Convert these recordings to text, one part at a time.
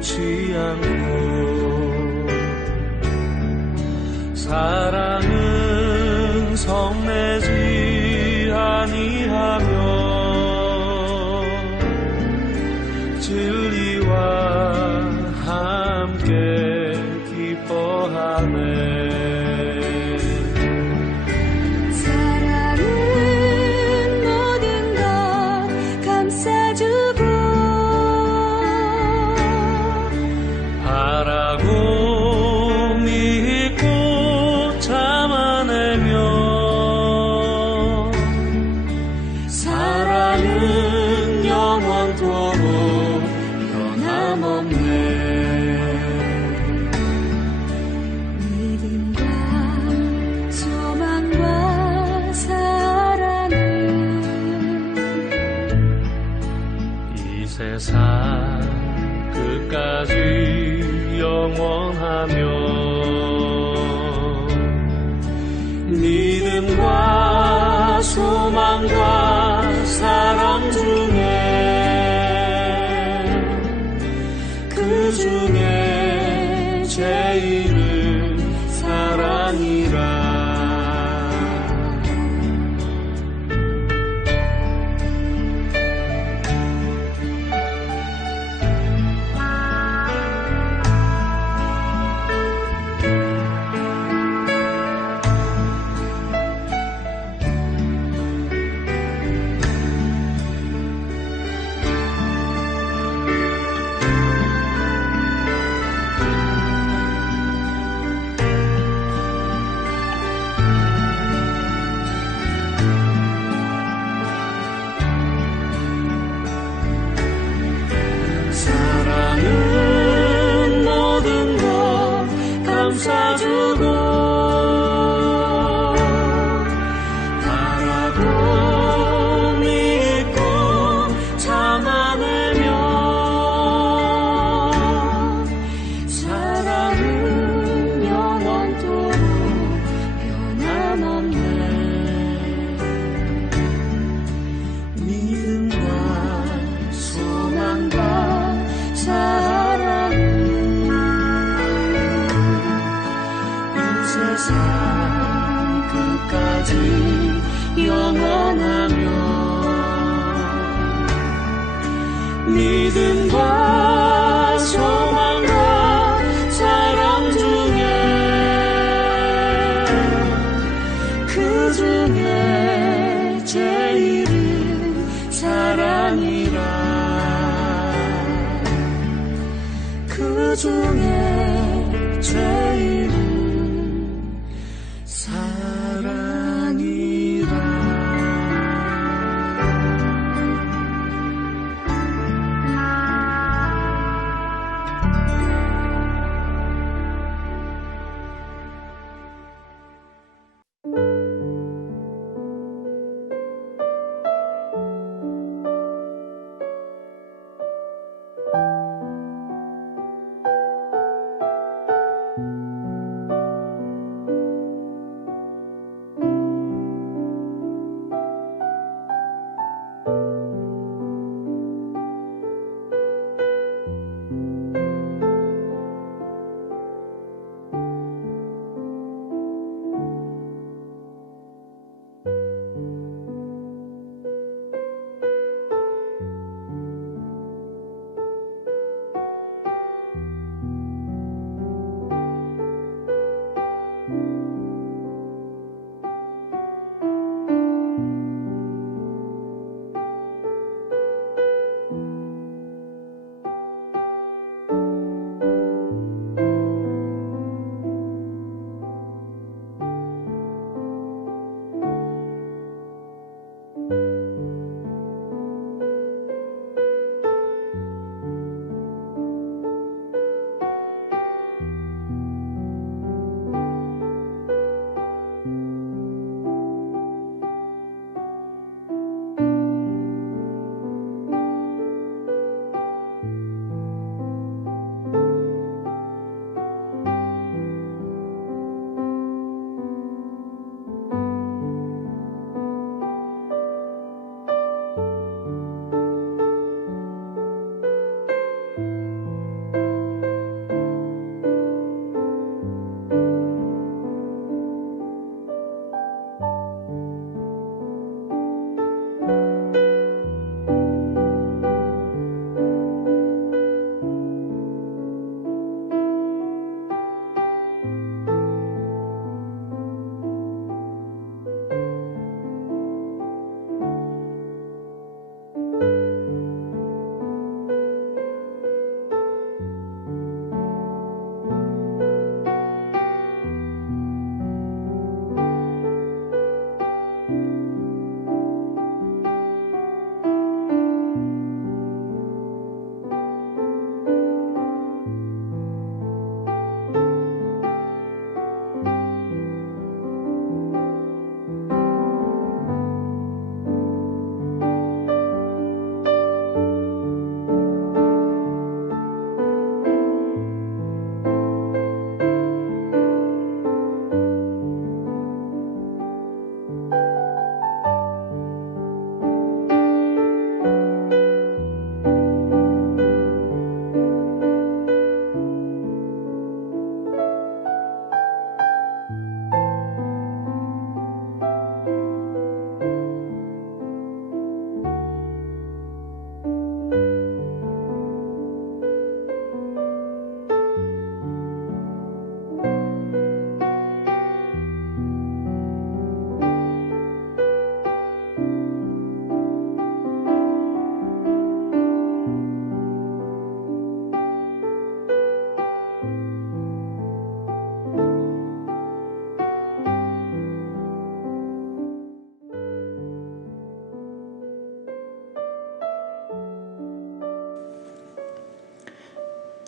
깨우치 않고 사랑은 성내지 아니하며 진리와 함께 기뻐하네. 세상 끝까지 영원하며 믿음과 소망과 사랑 중에 그 중에 제일은 사랑이라. 감싸주고 바라고 믿고 참아내며 사랑은 영원토록 변함없네. 믿음과 소망과 사랑 세상 끝까지 영원하며 믿음과 소망과 사랑 중에 그 중에 제일은 사랑이라. 그 중에 제일은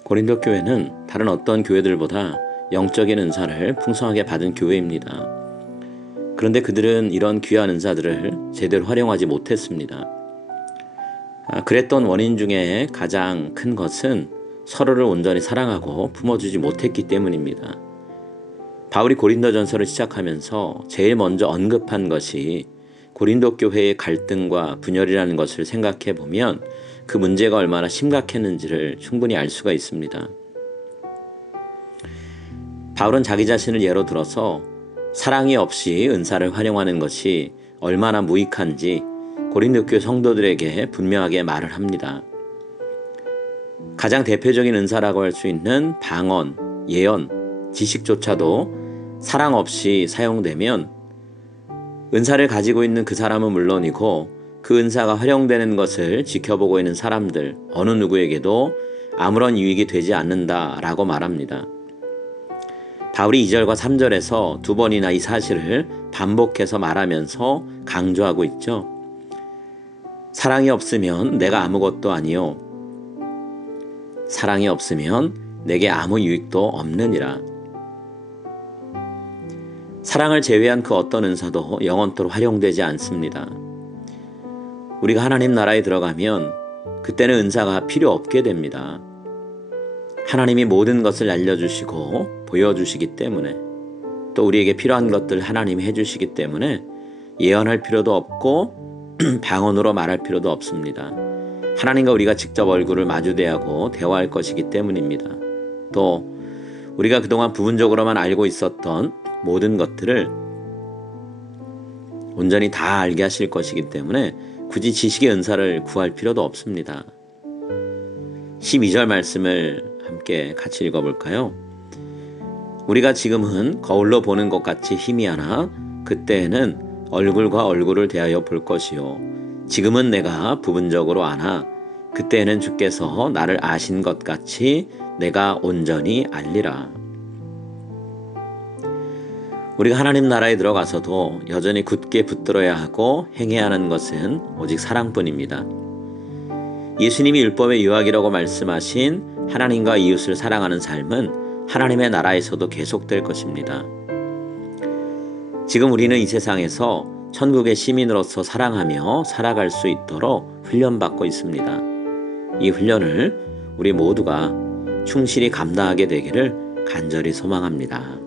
고린도 교회는 다른 어떤 교회들보다 영적인 은사를 풍성하게 받은 교회입니다. 그런데 그들은 이런 귀한 은사들을 제대로 활용하지 못했습니다. 그랬던 원인 중에 가장 큰 것은 서로를 온전히 사랑하고 품어주지 못했기 때문입니다. 바울이 고린도전서를 시작하면서 제일 먼저 언급한 것이 고린도 교회의 갈등과 분열이라는 것을 생각해 보면 그 문제가 얼마나 심각했는지를 충분히 알 수가 있습니다. 바울은 자기 자신을 예로 들어서 사랑이 없이 은사를 활용하는 것이 얼마나 무익한지 고린도 교회 성도들에게 분명하게 말을 합니다. 가장 대표적인 은사라고 할 수 있는 방언, 예언, 지식조차도 사랑 없이 사용되면 은사를 가지고 있는 그 사람은 물론이고 그 은사가 활용되는 것을 지켜보고 있는 사람들 어느 누구에게도 아무런 유익이 되지 않는다라고 말합니다. 바울이 2절과 3절에서 두 번이나 이 사실을 반복해서 말하면서 강조하고 있죠. 사랑이 없으면 내가 아무것도 아니요 사랑이 없으면 내게 아무 유익도 없느니라. 사랑을 제외한 그 어떤 은사도 영원토록 활용되지 않습니다. 우리가 하나님 나라에 들어가면 그때는 은사가 필요 없게 됩니다. 하나님이 모든 것을 알려주시고 보여주시기 때문에 또 우리에게 필요한 것들 하나님이 해주시기 때문에 예언할 필요도 없고 방언으로 말할 필요도 없습니다. 하나님과 우리가 직접 얼굴을 마주대하고 대화할 것이기 때문입니다. 또 우리가 그동안 부분적으로만 알고 있었던 모든 것들을 온전히 다 알게 하실 것이기 때문에 굳이 지식의 은사를 구할 필요도 없습니다. 12절 말씀을 함께 같이 읽어볼까요? 우리가 지금은 거울로 보는 것 같이 희미하나 그때에는 얼굴과 얼굴을 대하여 볼 것이요 지금은 내가 부분적으로 아나 그때에는 주께서 나를 아신 것 같이 내가 온전히 알리라. 우리가 하나님 나라에 들어가서도 여전히 굳게 붙들어야 하고 행해야 하는 것은 오직 사랑뿐입니다. 예수님이 율법의 유학이라고 말씀하신 하나님과 이웃을 사랑하는 삶은 하나님의 나라에서도 계속될 것입니다. 지금 우리는 이 세상에서 천국의 시민으로서 사랑하며 살아갈 수 있도록 훈련받고 있습니다. 이 훈련을 우리 모두가 충실히 감당하게 되기를 간절히 소망합니다.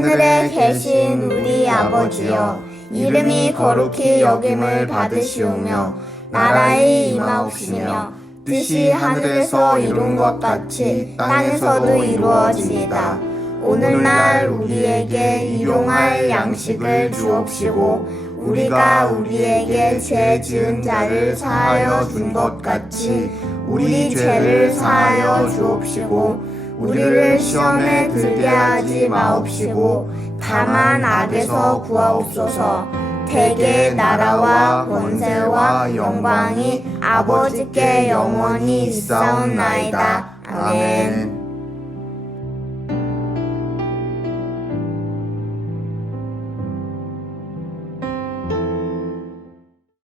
하늘에 계신 우리 아버지여, 이름이 거룩히 여김을 받으시오며 나라의 임하옵시며 뜻이 하늘에서 이룬 것 같이 땅에서도 이루어지이다. 오늘날 우리에게 일용할 양식을 주옵시고 우리가 우리에게 죄 지은 자를 사하여 준 것 같이 우리 죄를 사하여 주옵시고 우리를 시험에 들게 하지 마옵시고 다만 악에서 구하옵소서. 대개 나라와 권세와 영광이 아버지께 영원히 있사옵나이다. 아멘.